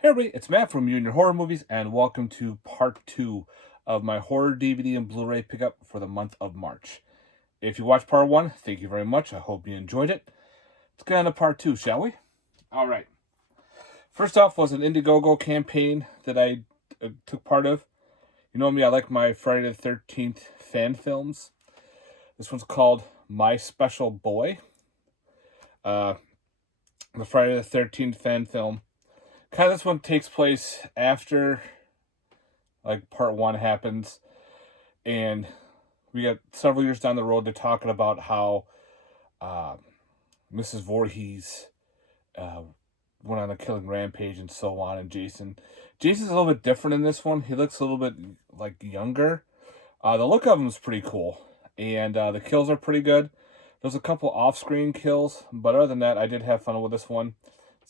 Hey everybody, it's Matt from You and Your Horror Movies, and welcome to part 2 of my horror DVD and Blu-ray pickup for the month of March. If you watched part 1, thank you very much. I hope you enjoyed it. Let's get on to part 2, shall we? Alright. First off was an Indiegogo campaign that I took part of. You know me, I like my Friday the 13th fan films. This one's called My Special Boy. The Friday the 13th fan film. Kind of this one takes place after like part 1 happens, and we got several years down the road. They're talking about how Mrs. Voorhees went on a killing rampage and so on, and Jason's a little bit different in this one. He looks a little bit like younger. The look of him is pretty cool, and the kills are pretty good. There's a couple off-screen kills, but other than that, I did have fun with this one.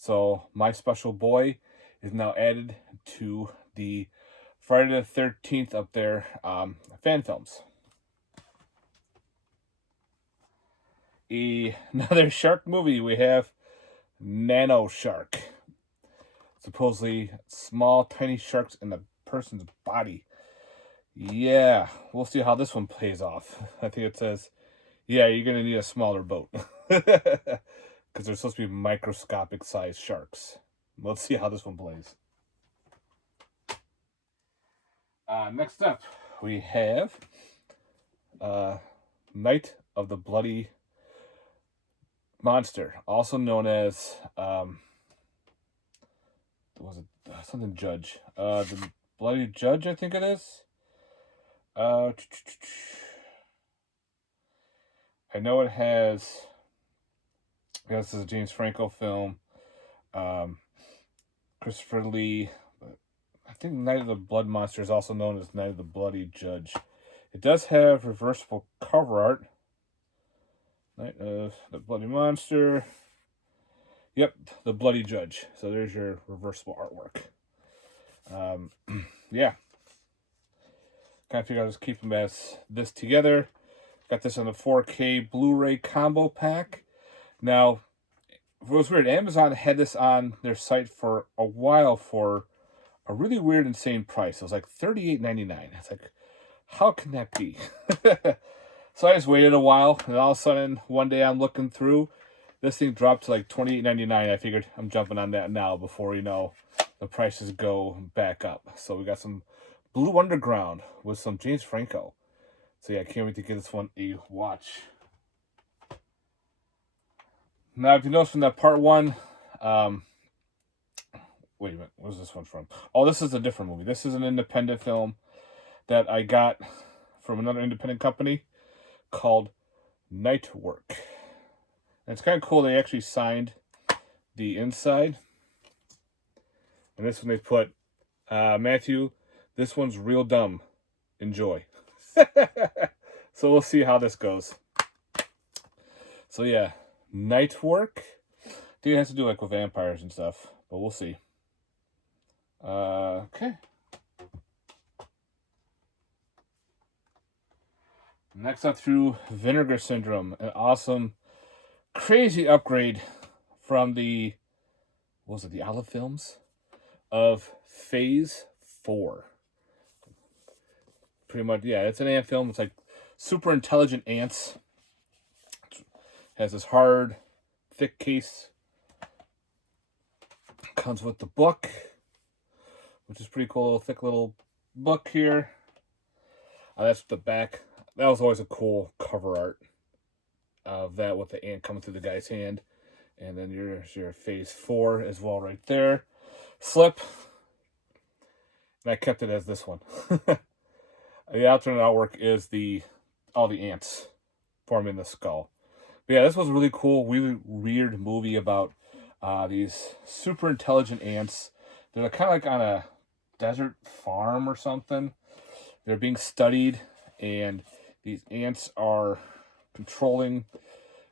So My Special Boy is now added to the Friday the 13th up there fan films. Another shark movie, we have Nano Shark. Supposedly small, tiny sharks in a person's body. Yeah, we'll see how this one plays off. I think it says, yeah, you're going to need a smaller boat. Because they're supposed to be microscopic sized sharks. Let's see how this one plays. Next up, we have Night of the Bloody Monster, also known as was it something Judge? The Bloody Judge, I think it is. I know it has. I guess this is a James Franco film. Christopher Lee. I think Night of the Blood Monster is also known as Night of the Bloody Judge. It does have reversible cover art. Night of the Bloody Monster. Yep, the Bloody Judge. So there's your reversible artwork. Yeah. Kind of figured I'll just keep them as this together. Got this on the 4K Blu-ray combo pack. Now, it was weird. Amazon had this on their site for a while for a really weird, insane price. It was like $38.99. It's like, how can that be? So I just waited a while, and all of a sudden, one day I'm looking through, this thing dropped to like $28.99. I figured I'm jumping on that now before, the prices go back up. So we got some Blue Underground with some James Franco. So yeah, I can't wait to give this one a watch. Now, if you notice from that part 1, wait a minute, where's this one from? Oh, this is a different movie. This is an independent film that I got from another independent company called Night Work. And it's kind of cool. They actually signed the inside. And this one they put, Matthew, this one's real dumb. Enjoy. So we'll see how this goes. So yeah, Night Work. I think it has to do like with vampires and stuff, but we'll see. Okay. Next up through Vinegar Syndrome, an awesome, crazy upgrade from the Olive Films of Phase 4. Pretty much, yeah, it's an ant film. It's like super intelligent ants. It has this hard, thick case. Comes with the book, which is pretty cool. Thick little book here. That's the back. That was always a cool cover art of that with the ant coming through the guy's hand. And then your Phase 4 as well right there. Slip. And I kept it as this one. The alternate artwork is all the ants forming the skull. But yeah, this was a really cool, really weird movie about these super intelligent ants. They're kind of like on a desert farm or something. They're being studied, and these ants are controlling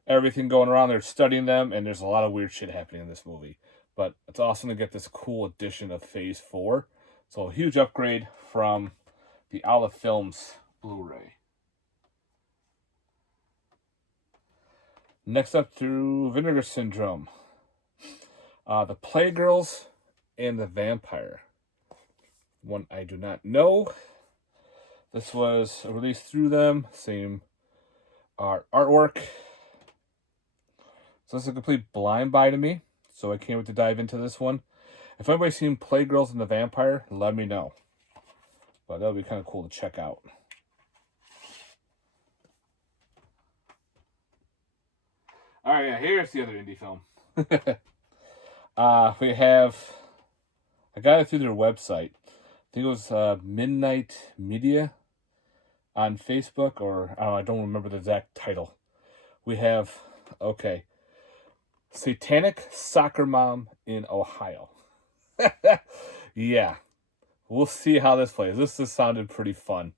everything going around. They're studying them, and there's a lot of weird shit happening in this movie. But it's awesome to get this cool edition of Phase 4. So a huge upgrade from the Olive Films Blu-ray. Next up through Vinegar Syndrome. The Playgirls and the Vampire. One I do not know. This was released through them. Same artwork. So this is a complete blind buy to me. So I can't wait to dive into this one. If anybody's seen Playgirls and the Vampire, let me know. But that would be kind of cool to check out. Alright, yeah, here's the other indie film. We have... I got it through their website. I think it was Midnight Media on Facebook, or I don't remember the exact title. We have, okay, Satanic Soccer Mom in Ohio. Yeah, we'll see how this plays. This just sounded pretty fun.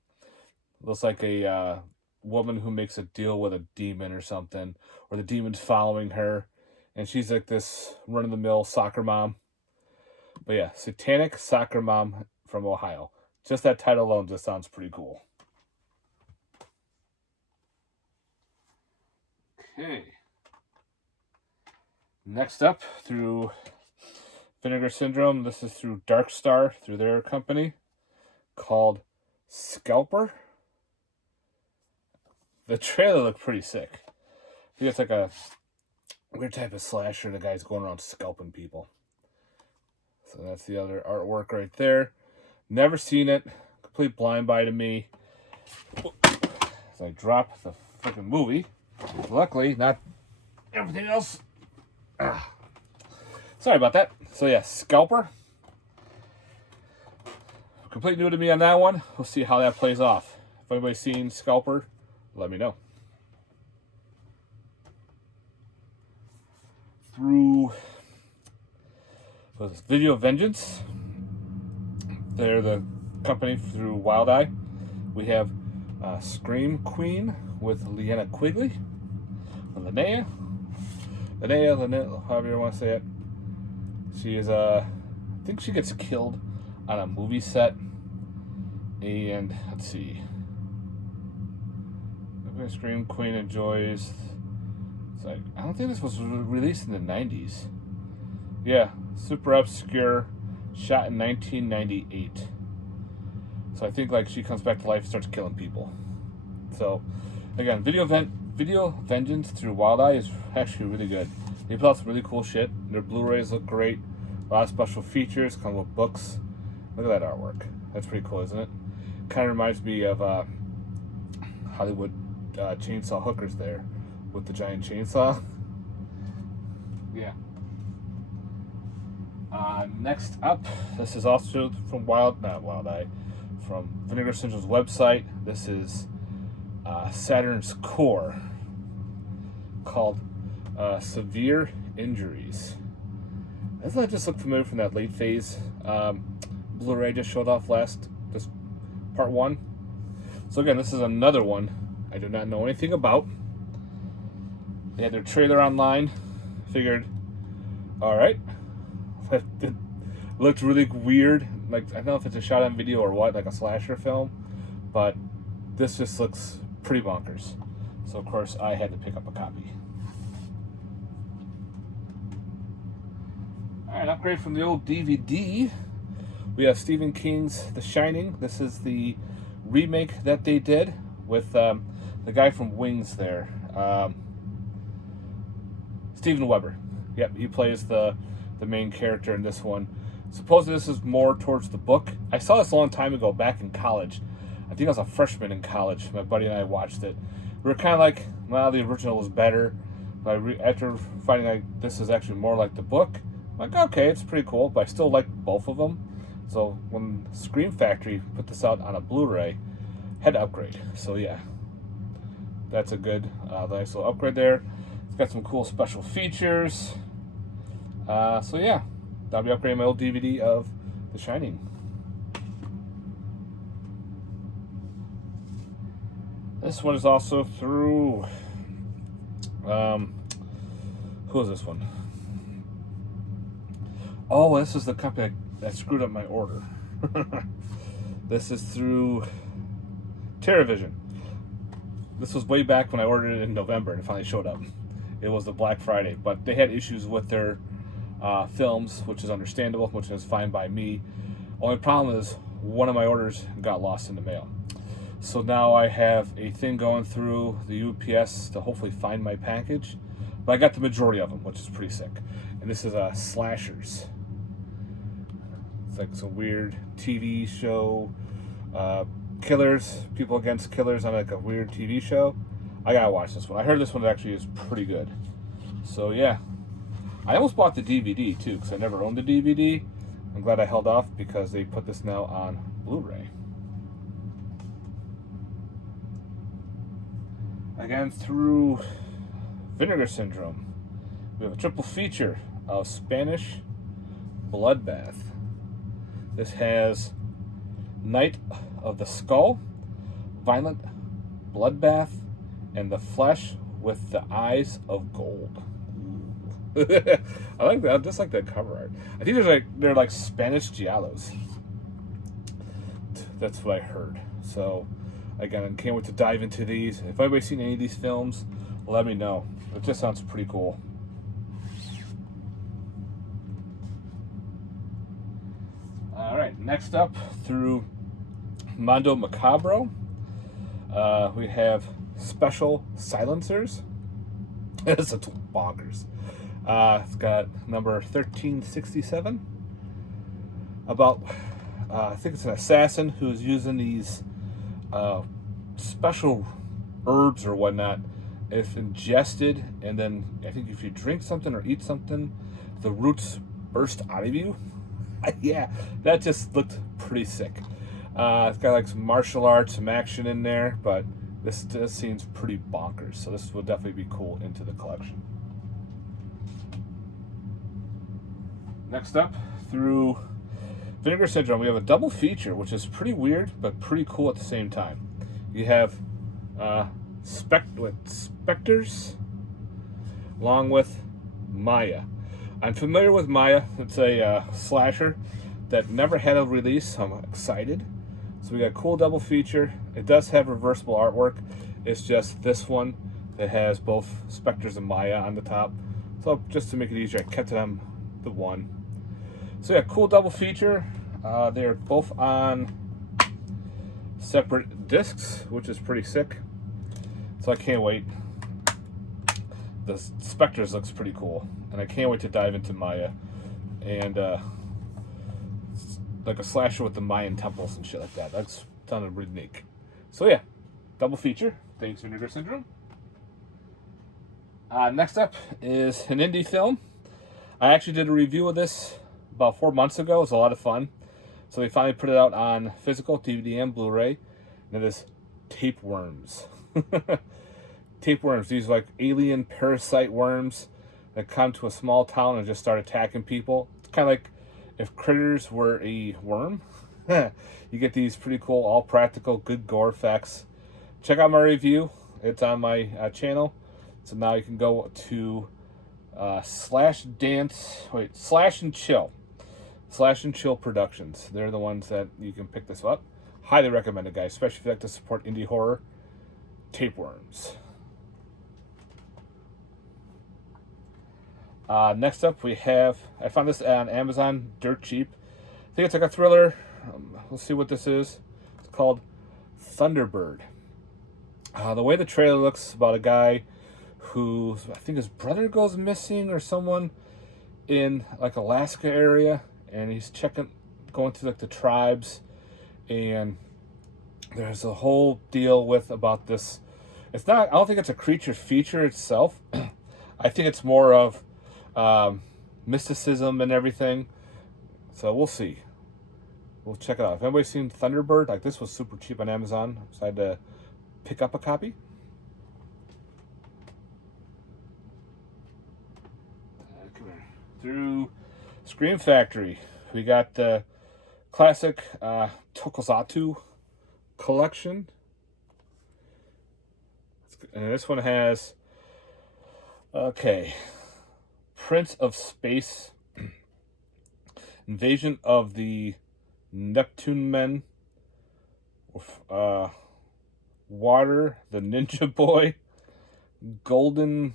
Looks like a woman who makes a deal with a demon or something, or the demon's following her, and she's like this run-of-the-mill soccer mom. But yeah, Satanic Soccer Mom from Ohio. Just that title alone just sounds pretty cool. Okay. Next up, through Vinegar Syndrome, this is through Dark Star, through their company, called Scalper. The trailer looked pretty sick. I think it's like a weird type of slasher. The guy's going around scalping people. So that's the other artwork right there. Never seen it. Complete blind buy to me. So I dropped the freaking movie. Luckily, not everything else. Sorry about that. So yeah, Scalper. Complete new to me on that one. We'll see how that plays off. If anybody's seen Scalper, let me know. Through Video Vengeance. They're the company through Wild Eye. We have Scream Queen with Leanna Quigley. Linnea, however you want to say it. She is I think she gets killed on a movie set. And let's see. Scream Queen enjoys. It's like, I don't think this was released in the 90s. Yeah, super obscure, shot in 1998. So I think like she comes back to life and starts killing people. So again, Video Vengeance through Wild Eye is actually really good. They put out some really cool shit. Their Blu-rays look great. A lot of special features, come with books. Look at that artwork. That's pretty cool, isn't it? Kind of reminds me of Hollywood chainsaw hookers there with the giant chainsaw. Yeah. Next up, this is also from from Vinegar Syndrome's website. This is Saturn's Core, called Severe Injuries. Doesn't that just look familiar from that late phase Blu-ray just showed off this part 1? So again, this is another one I do not know anything about. They had their trailer online. Figured, alright. It looked really weird. Like, I don't know if it's a shot on video or what, like a slasher film. But this just looks pretty bonkers. So, of course, I had to pick up a copy. Alright, upgrade from the old DVD. We have Stephen King's The Shining. This is the remake that they did with the guy from Wings there. Steven Weber. Yep, he plays the main character in this one. Supposedly this is more towards the book. I saw this a long time ago back in college. I think I was a freshman in college. My buddy and I watched it. We were kind of like, well, the original was better. But after finding like this is actually more like the book, I'm like, okay, it's pretty cool. But I still like both of them. So when Scream Factory put this out on a Blu-ray, had to upgrade. So yeah, that's a good nice little upgrade there. It's got some cool special features. So yeah, I'll be upgrading my old DVD of The Shining. This one is also through, who is this one? Oh, this is the company that screwed up my order. This is through TerrorVision. This was way back when I ordered it in November and it finally showed up. It was the Black Friday, but they had issues with their films, which is understandable, which is fine by me. Only problem is one of my orders got lost in the mail. So now I have a thing going through the UPS to hopefully find my package. But I got the majority of them, which is pretty sick. And this is Slashers. It's like some weird TV show. Killers, people against killers on like a weird TV show. I gotta watch this one. I heard this one actually is pretty good. So yeah. I almost bought the DVD too, because I never owned the DVD. I'm glad I held off because they put this now on Blu-ray. Again, through Vinegar Syndrome, we have a triple feature of Spanish Bloodbath. This has Night of the Skull, Violent Bloodbath, and the Flesh with the Eyes of Gold. I like that. I just like that cover art. I think they're like Spanish giallos. That's what I heard. So again, I can't wait to dive into these. If anybody's seen any of these films, let me know. It just sounds pretty cool. All right, next up through Mondo Macabro, we have Special Silencers. It's bonkers. It's got number 1367. About, I think it's an assassin who's using these special herbs or whatnot. If ingested, and then I think if you drink something or eat something, the roots burst out of you. Yeah, that just looked pretty sick. It's got like some martial arts, some action in there, but this seems pretty bonkers. So this will definitely be cool into the collection. Next up, through Vinegar Syndrome, we have a double feature, which is pretty weird, but pretty cool at the same time. You have Spectres, along with Maya. I'm familiar with Maya. It's a slasher that never had a release, so I'm excited. So we got a cool double feature. It does have reversible artwork. It's just this one that has both Spectres and Maya on the top. So just to make it easier, I kept it on the one. So yeah, cool double feature. They're both on separate discs, which is pretty sick. So I can't wait. The Spectres looks pretty cool, and I can't wait to dive into Maya and like a slasher with the Mayan temples and shit like that. That's sounded really unique. So yeah, double feature. Thanks, Vinegar Syndrome. Next up is an indie film. I actually did a review of this about 4 months ago. It was a lot of fun. So they finally put it out on physical, DVD and Blu-ray. And it is tapeworms. Tapeworms, these like alien parasite worms that come to a small town and just start attacking people. It's kind of like if Critters were a worm. You get these pretty cool, all practical, good gore effects. Check out my review. It's on my channel. So now you can go to Slash and Chill. Slash and Chill Productions. They're the ones that you can pick this up. Highly recommend it, guys, especially if you like to support indie horror. Tapeworms. Next up, we have, I found this on Amazon, dirt cheap. I think it's like a thriller. Let's see what this is. It's called Thunderbird. The way the trailer looks, about a guy who, I think his brother goes missing or someone in like Alaska area, and he's going through like the tribes, and there's a whole deal with about this. It's not, I don't think it's a creature feature itself. I think it's more of mysticism and everything. So we'll see. We'll check it out. If anybody's seen Thunderbird, like this was super cheap on Amazon, so I had to pick up a copy. Come here. Through Scream Factory, we got the classic Tokusatsu collection. And this one has, okay, Prince of Space, Invasion of the Neptune Men, Water, the Ninja Boy, Golden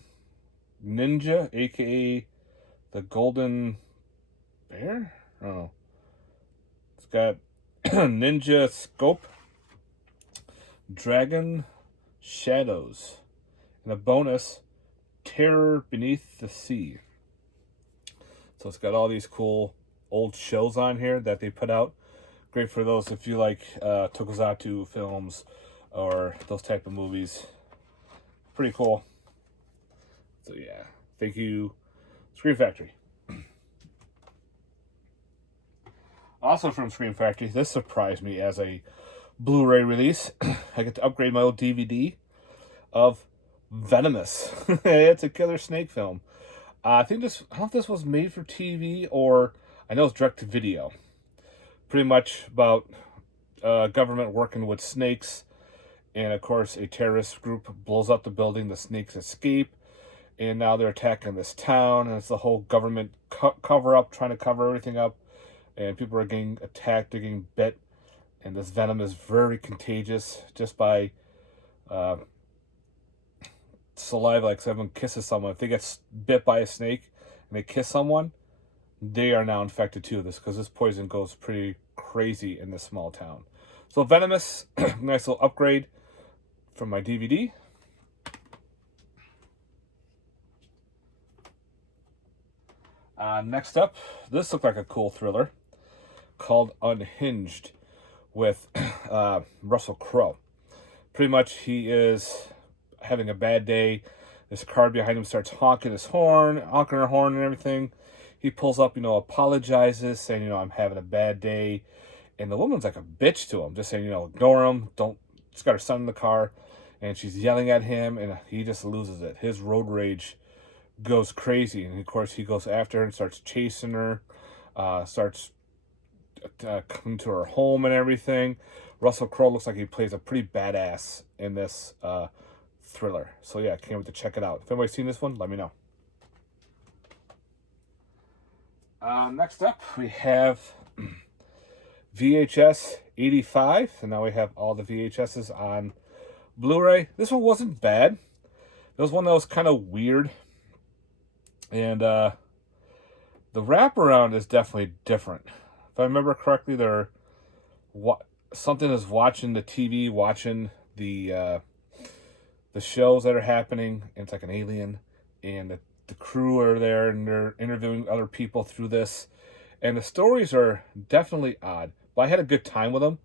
Ninja, aka The Golden Bear? I don't know. It's got Ninja Scope, Dragon Shadows, and a bonus, Terror Beneath the Sea. So it's got all these cool old shows on here that they put out. Great for those if you like tokusatsu films or those type of movies. Pretty cool. So yeah, thank you, Screen Factory. Also from Screen Factory, this surprised me as a Blu-ray release. I get to upgrade my old DVD of Venomous. It's a killer snake film. I don't know if this was made for TV or I know it's direct to video. Pretty much about government working with snakes, and of course a terrorist group blows up the building. The snakes escape, and now they're attacking this town, and it's the whole government cover up, trying to cover everything up, and people are getting attacked, they're getting bit, and this venom is very contagious just by saliva. Like, so everyone kisses someone. If they get bit by a snake and they kiss someone, they are now infected too. Because this poison goes pretty crazy in this small town. So Venomous, nice little upgrade from my DVD. Next up, this looked like a cool thriller called Unhinged with Russell Crowe. Pretty much he is having a bad day. This car behind him starts honking her horn and everything. He pulls up, apologizes, saying, I'm having a bad day. And the woman's like a bitch to him, just saying, ignore him. She's got her son in the car, and she's yelling at him, and he just loses it. His road rage goes crazy, and of course he goes after her and starts chasing her, starts coming to her home and everything. Russell Crowe looks like he plays a pretty badass in this thriller. So yeah, can't wait to check it out. If anybody's seen this one, let me know. Next up, we have VHS 85, and now we have all the VHSs on Blu-ray. This one wasn't bad. It was one that was kind of weird, and the wraparound is definitely different. If I remember correctly, something is watching the TV, watching the shows that are happening, and it's like an alien, and the crew are there, and they're interviewing other people through this, and the stories are definitely odd, but I had a good time with them.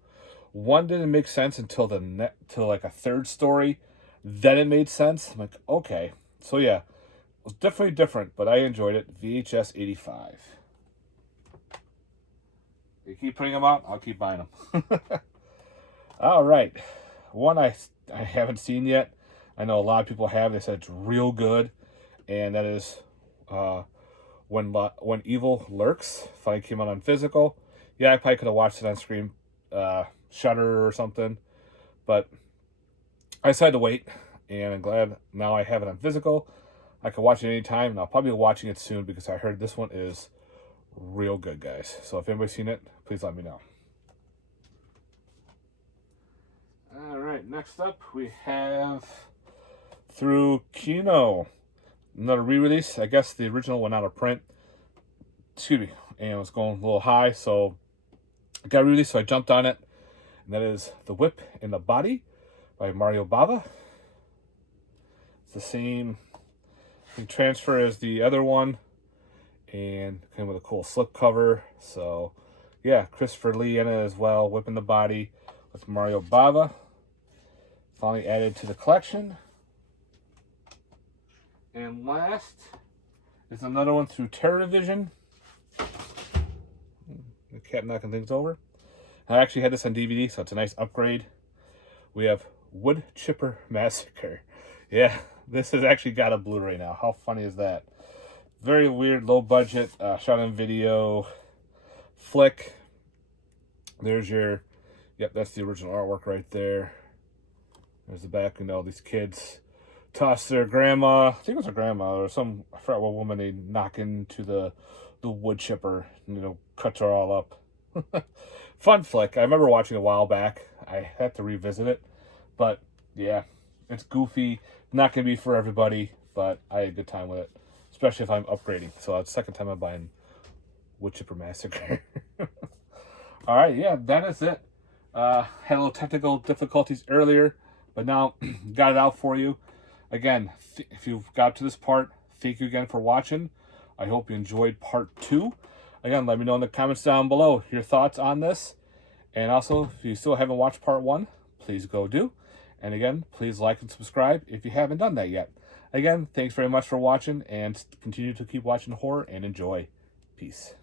One didn't make sense until till like a third story, then it made sense. I'm like, okay, so yeah, it was definitely different, but I enjoyed it. VHS 85. They keep putting them out, I'll keep buying them. All right, one I haven't seen yet. I know a lot of people have. They said it's real good, and that is When Evil Lurks. Finally came out on physical. Yeah, I probably could have watched it on Screen Shudder or something, but I decided to wait, and I'm glad now I have it on physical. I can watch it anytime, and I'll probably be watching it soon because I heard this one is real good, guys. So if anybody's seen it, please let me know. All right, next up we have Through Kino, another re-release. I guess the original went out of print. Excuse me, and it was going a little high, so it got re-released. So I jumped on it, and that is The Whip in the Body by Mario Bava. It's the same transfer as the other one, and came with a cool slipcover. So yeah, Christopher Lee in it as well. Whip in the Body with Mario Bava. Finally added to the collection. And last is another one through TerrorVision. The cat knocking things over. I actually had this on DVD, so it's a nice upgrade. We have Wood Chipper Massacre. Yeah, this has actually got a Blu-ray now. How funny is that? Very weird, low budget, shot on video flick. There's your, yep, that's the original artwork right there. There's the back, these kids toss their grandma, I think it was her grandma, or some, I forgot what woman, they knock into the wood chipper, cuts her all up. Fun flick. I remember watching it a while back. I had to revisit it, but yeah, it's goofy. Not going to be for everybody, but I had a good time with it. It's especially if I'm upgrading. So that's the second time I'm buying Wood Chipper Massacre. All right, yeah, that is it. Had a little technical difficulties earlier, but now got it out for you. Again, if you've got to this part, thank you again for watching. I hope you enjoyed part 2. Again, let me know in the comments down below your thoughts on this. And also, if you still haven't watched part 1, please go do. And again, please like and subscribe if you haven't done that yet. Again, thanks very much for watching, and continue to keep watching horror and enjoy. Peace.